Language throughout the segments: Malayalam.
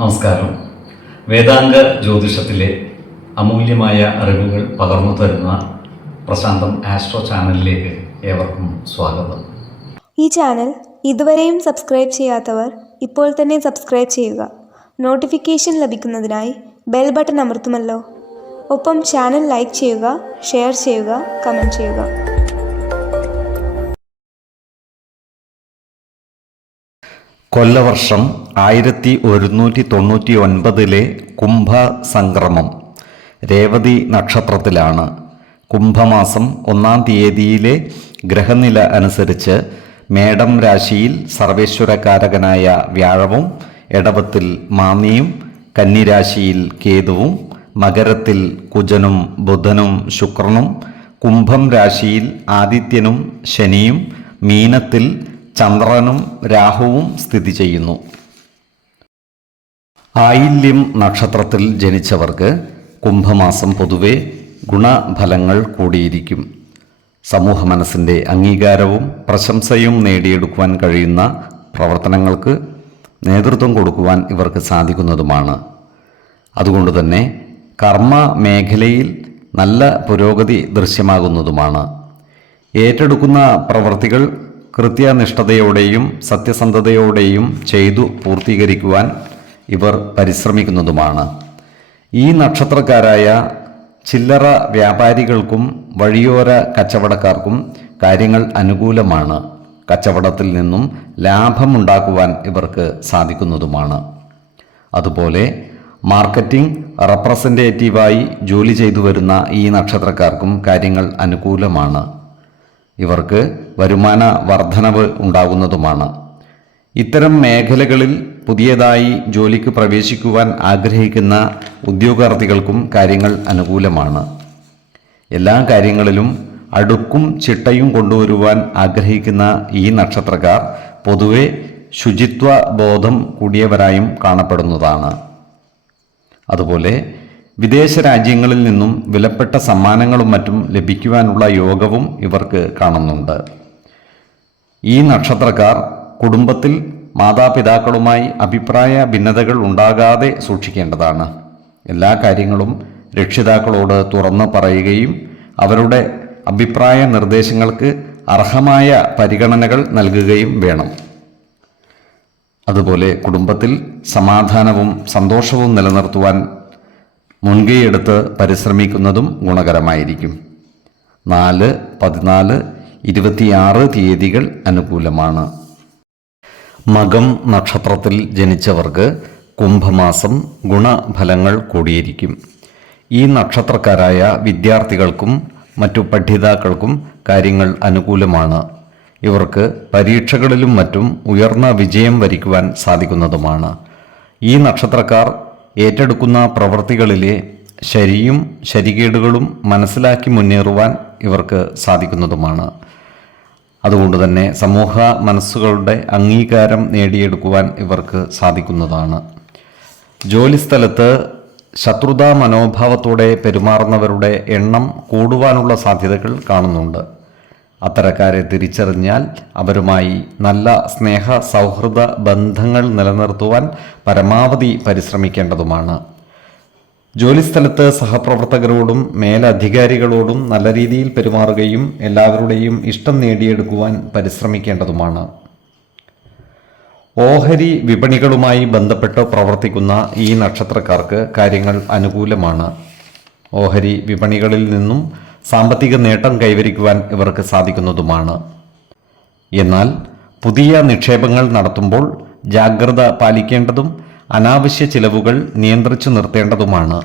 നമസ്കാരം. വേദാംഗ ജ്യോതിഷത്തിലെ അമൂല്യമായ അറിവുകൾ പകർന്നു തരുന്ന പ്രശാന്തം ആസ്ട്രോ ചാനലിലേക്ക് ഏവർക്കും സ്വാഗതം. ഈ ചാനൽ ഇതുവരെയും സബ്സ്ക്രൈബ് ചെയ്യാത്തവർ ഇപ്പോൾ തന്നെ സബ്സ്ക്രൈബ് ചെയ്യുക. നോട്ടിഫിക്കേഷൻ ലഭിക്കുന്നതിനായി ബെൽ ബട്ടൺ അമർത്തുമല്ലോ. ഒപ്പം ചാനൽ ലൈക്ക് ചെയ്യുക, ഷെയർ ചെയ്യുക, കമൻറ്റ് ചെയ്യുക. കൊല്ലവർഷം 1199 കുംഭ സംക്രമം രേവതി നക്ഷത്രത്തിലാണ്. കുംഭമാസം 1-ാം തീയതിയിലെ ഗ്രഹനില അനുസരിച്ച് മേടം രാശിയിൽ സർവേശ്വരകാരകനായ വ്യാഴവും, എടവത്തിൽ മാന്നിയും, കന്നിരാശിയിൽ കേതുവും, മകരത്തിൽ കുജനും ബുധനും ശുക്രനും, കുംഭം രാശിയിൽ ആദിത്യനും ശനിയും, മീനത്തിൽ ചന്ദ്രനും രാഹുവും സ്ഥിതി ചെയ്യുന്നു. ആയില്യം നക്ഷത്രത്തിൽ ജനിച്ചവർക്ക് കുംഭമാസം പൊതുവെ ഗുണഫലങ്ങൾ കൂടിയിരിക്കും. സമൂഹ മനസ്സിൻ്റെ അംഗീകാരവും പ്രശംസയും നേടിയെടുക്കുവാൻ കഴിയുന്ന പ്രവർത്തനങ്ങൾക്ക് നേതൃത്വം കൊടുക്കുവാൻ ഇവർക്ക് സാധിക്കുന്നതുമാണ്. അതുകൊണ്ട് തന്നെ കർമ്മ മേഖലയിൽ നല്ല പുരോഗതി ദൃശ്യമാകുന്നതുമാണ്. ഏറ്റെടുക്കുന്ന പ്രവൃത്തികൾ കൃത്യനിഷ്ഠതയോടെയും സത്യസന്ധതയോടെയും ചെയ്തു പൂർത്തീകരിക്കുവാൻ ഇവർ പരിശ്രമിക്കുന്നതുമാണ്. ഈ നക്ഷത്രക്കാരായ ചില്ലറ വ്യാപാരികൾക്കും വഴിയോര കച്ചവടക്കാർക്കും കാര്യങ്ങൾ അനുകൂലമാണ്. കച്ചവടത്തിൽ നിന്നും ലാഭമുണ്ടാക്കുവാൻ ഇവർക്ക് സാധിക്കുന്നതുമാണ്. അതുപോലെ മാർക്കറ്റിംഗ് റെപ്രസെൻറ്റേറ്റീവായി ജോലി ചെയ്തു വരുന്ന ഈ നക്ഷത്രക്കാർക്കും കാര്യങ്ങൾ അനുകൂലമാണ്. ഇവർക്ക് വരുമാന വർധനവ് ഉണ്ടാകുന്നതുമാണ്. ഇത്തരം മേഖലകളിൽ പുതിയതായി ജോലിക്ക് പ്രവേശിക്കുവാൻ ആഗ്രഹിക്കുന്ന ഉദ്യോഗാർത്ഥികൾക്കും കാര്യങ്ങൾ അനുകൂലമാണ്. എല്ലാ കാര്യങ്ങളിലും അടുക്കും ചിട്ടയും കൊണ്ടുവരുവാൻ ആഗ്രഹിക്കുന്ന ഈ നക്ഷത്രക്കാർ പൊതുവെ ശുചിത്വ ബോധം കൂടിയവരായും കാണപ്പെടുന്നതാണ്. അതുപോലെ വിദേശ രാജ്യങ്ങളിൽ നിന്നും വിലപ്പെട്ട സമ്മാനങ്ങളും മറ്റും ലഭിക്കുവാനുള്ള യോഗവും ഇവർക്ക് കാണുന്നുണ്ട്. ഈ നക്ഷത്രക്കാർ കുടുംബത്തിൽ മാതാപിതാക്കളുമായി അഭിപ്രായ ഭിന്നതകൾ ഉണ്ടാകാതെ സൂക്ഷിക്കേണ്ടതാണ്. എല്ലാ കാര്യങ്ങളും രക്ഷിതാക്കളോട് തുറന്ന് പറയുകയും അവരുടെ അഭിപ്രായ നിർദ്ദേശങ്ങൾക്ക് അർഹമായ പരിഗണനകൾ നൽകുകയും വേണം. അതുപോലെ കുടുംബത്തിൽ സമാധാനവും സന്തോഷവും നിലനിർത്തുവാൻ മുൻകൈയെടുത്ത് പരിശ്രമിക്കുന്നതും ഗുണകരമായിരിക്കും. 4, 14, 26 തീയതികൾ അനുകൂലമാണ്. മകം നക്ഷത്രത്തിൽ ജനിച്ചവർക്ക് കുംഭമാസം ഗുണഫലങ്ങൾ കൂടിയിരിക്കും. ഈ നക്ഷത്രക്കാരായ വിദ്യാർത്ഥികൾക്കും മറ്റു പഠിതാക്കൾക്കും കാര്യങ്ങൾ അനുകൂലമാണ്. ഇവർക്ക് പരീക്ഷകളിലും മറ്റും ഉയർന്ന വിജയം വരിക്കുവാൻ സാധിക്കുന്നതുമാണ്. ഈ നക്ഷത്രക്കാർ ഏറ്റെടുക്കുന്ന പ്രവൃത്തികളിലെ ശരിയും ശരികേടുകളും മനസ്സിലാക്കി മുന്നേറുവാൻ ഇവർക്ക് സാധിക്കുന്നതുമാണ്. അതുകൊണ്ട് തന്നെ സമൂഹ മനസ്സുകളുടെ അംഗീകാരം നേടിയെടുക്കുവാൻ ഇവർക്ക് സാധിക്കുന്നതാണ്. ജോലിസ്ഥലത്ത് ശത്രുതാ മനോഭാവത്തോടെ പെരുമാറുന്നവരുടെ എണ്ണം കൂടുവാനുള്ള സാധ്യതകൾ കാണുന്നുണ്ട്. അത്തരക്കാരെ തിരിച്ചറിഞ്ഞാൽ അവരുമായി നല്ല സ്നേഹ സൗഹൃദ ബന്ധങ്ങൾ നിലനിർത്തുവാൻ പരമാവധി പരിശ്രമിക്കേണ്ടതുമാണ്. ജോലിസ്ഥലത്ത് സഹപ്രവർത്തകരോടും മേലധികാരികളോടും നല്ല രീതിയിൽ പെരുമാറുകയും എല്ലാവരുടെയും ഇഷ്ടം നേടിയെടുക്കുവാൻ പരിശ്രമിക്കേണ്ടതുമാണ്. ഓഹരി വിപണികളുമായി ബന്ധപ്പെട്ട് പ്രവർത്തിക്കുന്ന ഈ നക്ഷത്രക്കാർക്ക് കാര്യങ്ങൾ അനുകൂലമാണ്. ഓഹരി വിപണികളിൽ നിന്നും സാമ്പത്തിക നേട്ടം കൈവരിക്കുവാൻ ഇവർക്ക് സാധിക്കുന്നതുമാണ്. എന്നാൽ പുതിയ നിക്ഷേപങ്ങൾ നടത്തുമ്പോൾ ജാഗ്രത പാലിക്കേണ്ടതും അനാവശ്യ ചിലവുകൾ നിയന്ത്രിച്ചു നിർത്തേണ്ടതുമാണ്.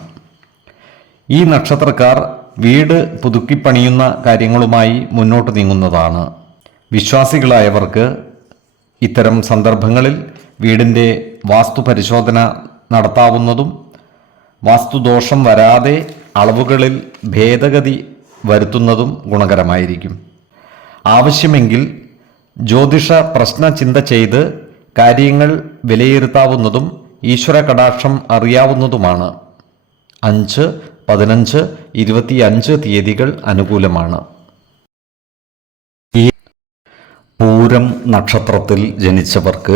ഈ നക്ഷത്രക്കാർ വീട് പുതുക്കിപ്പണിയുന്ന കാര്യങ്ങളുമായി മുന്നോട്ട് നീങ്ങുന്നതാണ്. വിശ്വാസികളായവർക്ക് ഇത്തരം സന്ദർഭങ്ങളിൽ വീടിൻ്റെ വാസ്തുപരിശോധന നടത്താവുന്നതും വാസ്തുദോഷം വരാതെ അളവുകളിൽ ഭേദഗതി വരുത്തുന്നതും ഗുണകരമായിരിക്കും. ആവശ്യമെങ്കിൽ ജ്യോതിഷ പ്രശ്ന ചിന്ത ചെയ്ത് കാര്യങ്ങൾ വിലയിരുത്താവുന്നതും ഈശ്വര കടാക്ഷം അറിയാവുന്നതുമാണ്. 5, 15, 25 തീയതികൾ അനുകൂലമാണ്. പൂരം നക്ഷത്രത്തിൽ ജനിച്ചവർക്ക്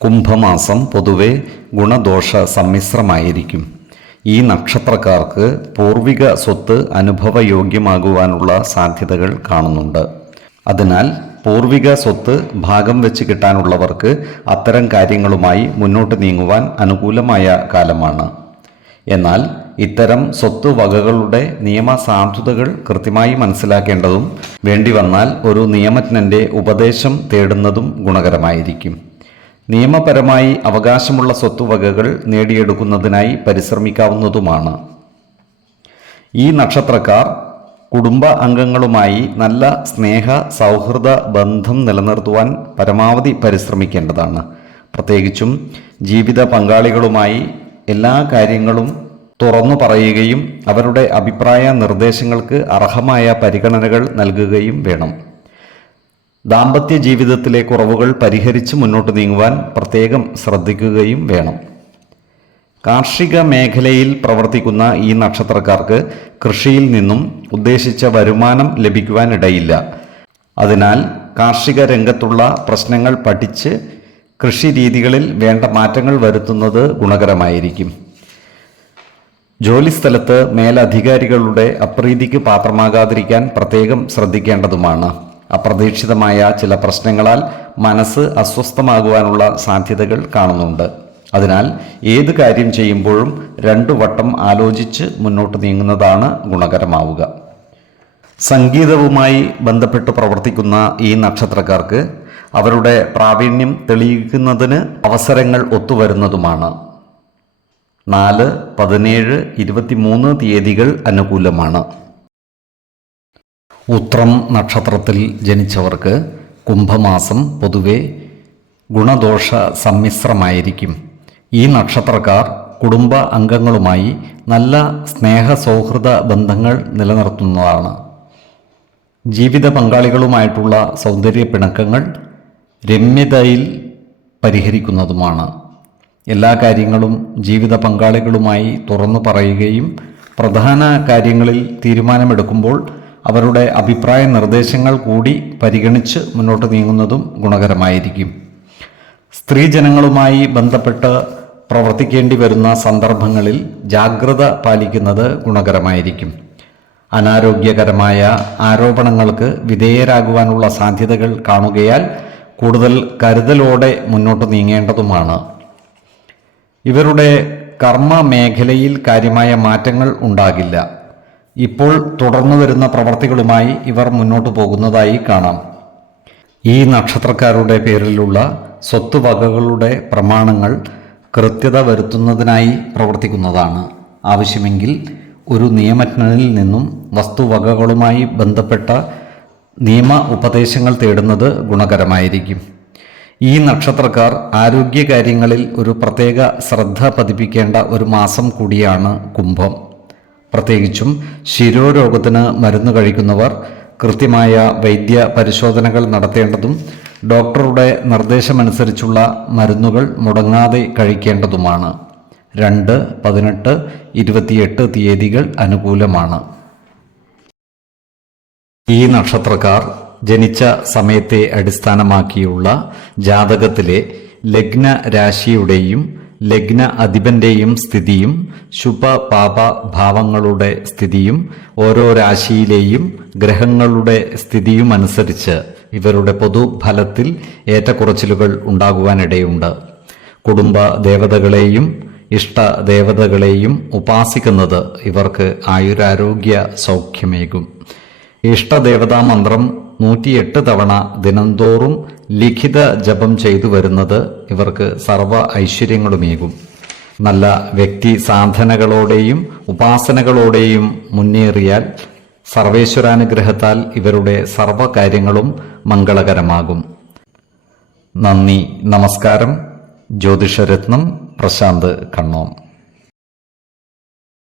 കുംഭമാസം പൊതുവെ ഗുണദോഷ സമ്മിശ്രമായിരിക്കും. ഈ നക്ഷത്രക്കാർക്ക് പൂർവിക സ്വത്ത് അനുഭവയോഗ്യമാകുവാനുള്ള സാധ്യതകൾ കാണുന്നുണ്ട്. അതിനാൽ പൂർവിക സ്വത്ത് ഭാഗം വെച്ച് കിട്ടാനുള്ളവർക്ക് അത്തരം കാര്യങ്ങളുമായി മുന്നോട്ട് നീങ്ങുവാൻ അനുകൂലമായ കാലമാണ്. എന്നാൽ ഇത്തരം സ്വത്ത് വകകളുടെ നിയമസാധുതകൾ കൃത്യമായി മനസ്സിലാക്കേണ്ടതും വേണ്ടി വന്നാൽ ഒരു നിയമജ്ഞന്റെ ഉപദേശം തേടുന്നതും ഗുണകരമായിരിക്കും. നിയമപരമായി അവകാശമുള്ള സ്വത്തുവകകൾ നേടിയെടുക്കുന്നതിനായി പരിശ്രമിക്കാവുന്നതുമാണ്. ഈ നക്ഷത്രക്കാർ കുടുംബ അംഗങ്ങളുമായി നല്ല സ്നേഹ സൗഹൃദ ബന്ധം നിലനിർത്തുവാൻ പരമാവധി പരിശ്രമിക്കേണ്ടതാണ്. പ്രത്യേകിച്ചും ജീവിത പങ്കാളികളുമായി എല്ലാ കാര്യങ്ങളും തുറന്നു പറയുകയും അവരുടെ അഭിപ്രായ നിർദ്ദേശങ്ങൾക്ക് അർഹമായ പരിഗണനകൾ നൽകുകയും വേണം. ദാമ്പത്യ ജീവിതത്തിലെ കുറവുകൾ പരിഹരിച്ച് മുന്നോട്ട് നീങ്ങുവാൻ പ്രത്യേകം ശ്രദ്ധിക്കുകയും വേണം. കാർഷിക മേഖലയിൽ പ്രവർത്തിക്കുന്ന ഈ നക്ഷത്രക്കാർക്ക് കൃഷിയിൽ നിന്നും ഉദ്ദേശിച്ച വരുമാനം ലഭിക്കുവാനിടയില്ല. അതിനാൽ കാർഷിക രംഗത്തുള്ള പ്രശ്നങ്ങൾ പഠിച്ച് കൃഷി രീതികളിൽ വേണ്ട മാറ്റങ്ങൾ വരുത്തുന്നത് ഗുണകരമായിരിക്കും. ജോലിസ്ഥലത്ത് മേലധികാരികളുടെ അപ്രീതിക്ക് പാത്രമാകാതിരിക്കാൻ പ്രത്യേകം ശ്രദ്ധിക്കേണ്ടതുമാണ്. അപ്രതീക്ഷിതമായ ചില പ്രശ്നങ്ങളാൽ മനസ്സ് അസ്വസ്ഥമാകുവാനുള്ള സാധ്യതകൾ കാണുന്നുണ്ട്. അതിനാൽ ഏത് കാര്യം ചെയ്യുമ്പോഴും 2 വട്ടം ആലോചിച്ച് മുന്നോട്ട് നീങ്ങുന്നതാണ് ഗുണകരമാവുക. സംഗീതവുമായി ബന്ധപ്പെട്ട് പ്രവർത്തിക്കുന്ന ഈ നക്ഷത്രക്കാർക്ക് അവരുടെ പ്രാവീണ്യം തെളിയിക്കുന്നതിന് അവസരങ്ങൾ ഒത്തുവരുന്നതുമാണ്. 4, 17, 23 തീയതികൾ അനുകൂലമാണ്. ഉത്രം നക്ഷത്രത്തിൽ ജനിച്ചവർക്ക് കുംഭമാസം പൊതുവെ ഗുണദോഷ സമ്മിശ്രമായിരിക്കും. ഈ നക്ഷത്രക്കാർ കുടുംബ അംഗങ്ങളുമായി നല്ല സ്നേഹ സൗഹൃദ ബന്ധങ്ങൾ നിലനിർത്തുന്നതാണ്. ജീവിത പങ്കാളികളുമായിട്ടുള്ള സൗന്ദര്യ പിണക്കങ്ങൾ രമ്യതയിൽ പരിഹരിക്കുന്നതുമാണ്. എല്ലാ കാര്യങ്ങളും ജീവിത പങ്കാളികളുമായി തുറന്നു പറയുകയും പ്രധാന കാര്യങ്ങളിൽ തീരുമാനമെടുക്കുമ്പോൾ അവരുടെ അഭിപ്രായ നിർദ്ദേശങ്ങൾ കൂടി പരിഗണിച്ച് മുന്നോട്ട് നീങ്ങുന്നതും ഗുണകരമായിരിക്കും. സ്ത്രീജനങ്ങളുമായി ബന്ധപ്പെട്ട് പ്രവർത്തിക്കേണ്ടി വരുന്ന സന്ദർഭങ്ങളിൽ ജാഗ്രത പാലിക്കുന്നത് ഗുണകരമായിരിക്കും. അനാരോഗ്യകരമായ ആരോപണങ്ങൾക്ക് വിധേയരാകുവാനുള്ള സാധ്യതകൾ കാണുകയാൽ കൂടുതൽ കരുതലോടെ മുന്നോട്ട് നീങ്ങേണ്ടതുമാണ്. ഇവരുടെ കർമ്മ മേഖലയിൽ കാര്യമായ മാറ്റങ്ങൾ ഉണ്ടാകില്ല. ഇപ്പോൾ തുടർന്നു വരുന്ന പ്രവർത്തികളുമായി ഇവർ മുന്നോട്ട് പോകുന്നതായി കാണാം. ഈ നക്ഷത്രക്കാരുടെ പേരിലുള്ള സ്വത്തുവകകളുടെ പ്രമാണങ്ങൾ കൃത്യത വരുത്തുന്നതിനായി പ്രവർത്തിക്കുന്നതാണ്. ആവശ്യമെങ്കിൽ ഒരു നിയമജ്ഞനിൽ നിന്നും വസ്തുവകകളുമായി ബന്ധപ്പെട്ട നിയമ ഉപദേശങ്ങൾ തേടുന്നത് ഗുണകരമായിരിക്കും. ഈ നക്ഷത്രക്കാർ ആരോഗ്യകാര്യങ്ങളിൽ ഒരു പ്രത്യേക ശ്രദ്ധ പതിപ്പിക്കേണ്ട ഒരു മാസം കൂടിയാണ് കുംഭം. പ്രത്യേകിച്ചും ശിരോരോഗത്തിന് മരുന്ന് കഴിക്കുന്നവർ കൃത്യമായ വൈദ്യ പരിശോധനകൾ നടത്തേണ്ടതും ഡോക്ടറുടെ നിർദ്ദേശമനുസരിച്ചുള്ള മരുന്നുകൾ മുടങ്ങാതെ കഴിക്കേണ്ടതുമാണ്. 2, 18, 28 തീയതികൾ അനുകൂലമാണ്. ഈ നക്ഷത്രക്കാർ ജനിച്ച സമയത്തെ അടിസ്ഥാനമാക്കിയുള്ള ജാതകത്തിലെ ലഗ്ന രാശിയുടെയും ലഗ്ന അധിപന്റെയും സ്ഥിതിയും ശുഭ പാപ ഭാവങ്ങളുടെ സ്ഥിതിയും ഓരോ രാശിയിലെയും ഗ്രഹങ്ങളുടെ സ്ഥിതിയും അനുസരിച്ച് ഇവരുടെ പൊതുഫലത്തിൽ ഏറ്റക്കുറച്ചിലുകൾ ഉണ്ടാകുവാനിടയുണ്ട്. കുടുംബ ദേവതകളെയും ഇഷ്ടദേവതകളെയും ഉപാസിക്കുന്നത് ഇവർക്ക് ആയുരാരോഗ്യ സൗഖ്യമേകും. ഇഷ്ടദേവതാ മന്ത്രം 108 തവണ ദിനംതോറും ലിഖിത ജപം ചെയ്തു വരുന്നത് ഇവർക്ക് സർവ ഐശ്വര്യങ്ങളുമേകും. നല്ല വ്യക്തി സാധനകളോടെയും ഉപാസനകളോടെയും മുന്നേറിയാൽ സർവേശ്വരാനുഗ്രഹത്താൽ ഇവരുടെ സർവകാര്യങ്ങളും മംഗളകരമാകും. നന്ദി, നമസ്കാരം. ജ്യോതിഷരത്നം പ്രശാന്ത് കണ്ണോം.